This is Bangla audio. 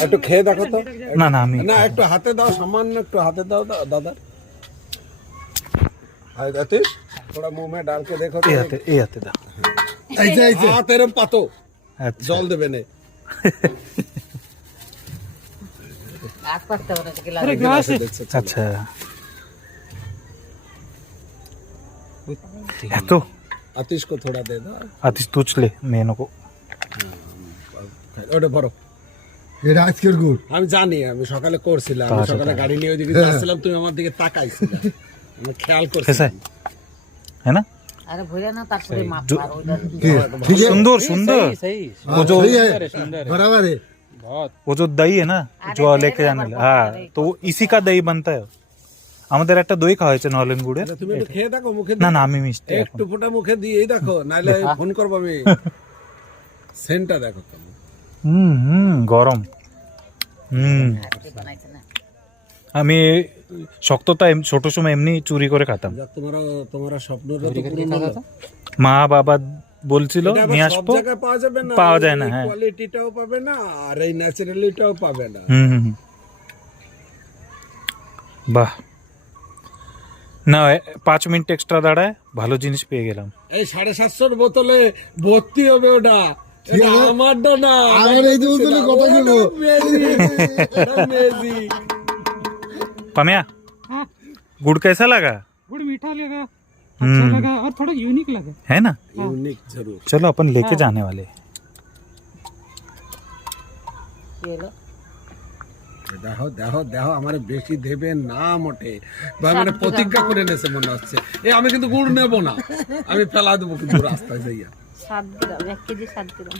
একটু খেয়ে দেখো তো। না না আমি না একটু হাতে দাও, সামান্য একটু হাতে दाओ दादा। आतिश थोड़ा मुंह में डाल के देखो तो। এই হাতে দাও। ऐसे ऐसे हाथ एरम पातो আচ্ছা জল দেবে না। हाथ पकते हो तो अरे ग्लास है। আচ্ছা এত आतिश को थोड़ा दे दो। আতিশ তুচলে মেনো কো ওটা বড় এটা আজকের গুড়। আমি জানি, আমি সকালে করছিলাম, আমি সকালে গাড়ি নিয়ে ওইদিকে যাচ্ছিলাম, তুমি আমার দিকে তাকাইছিলে, আমি খেয়াল कैसा করছিলাম। है है ना अरे भैया ना तारपुरे माप जो- मारो उधर ठीक है सुंदर सुंदर वो जो सही है बराबर है। वो जो दही है ना जो लेके जाने हाँ तो वो इसी का दही बनता है। আমাদের একটা দই খাওয়া হয়েছে নলেন গুড়ের। তুমি একটু খেয়ে দেখো, মুখে না না আমি মিষ্টি এখন। একটু ফোঁটা মুখে দিয়েই দেখো, নাহলে ফোন করবো আমি। সেন্টটা দেখো কেমন। গরম। बनाइছে ना আমি শক্ততা ছোট সময় এমনি চুরি করে খেতাম। যাক, তোমার স্বপ্নটা তো পূরণ হলো। মা বাবা বলছিল এটা আবার নিয়ে সব আসবো, জায়গায় পাওয়া যাবে না, পাওয়া যায় না, হ্যাঁ। কোয়ালিটিটাও পাবে না আর এই ন্যাচারালিটাও পাবে না। হুম। বাহ না 5 মিনিট এক্সট্রা দাঁড়ায় ভালো জিনিস পেয়ে গেলাম। এই 750 বোতলে ভর্তি হবে ওটা, এটা আমারটা না। আমার এই বোতলে কত কিলো? पमिया हाँ गुड़ कैसा लगा? गुड़ मीठा लगा, अच्छा लगा और थोड़ा यूनिक लगा। है ना? ইউনিক জরুর। चलो अपन लेके जाने वाले हैं। ये लो দেখো দেখো দেখো, আমার বেশি দেবে না মোটে, মানে প্রতিজ্ঞা করে নেছে মনে হচ্ছে। আমি কিন্তু গুড় নেবো না, আমি ফেলা দেবো কিন্তু রাস্তায় যাইয়া। 7 গ্রাম 1 কেজি 7 গ্রাম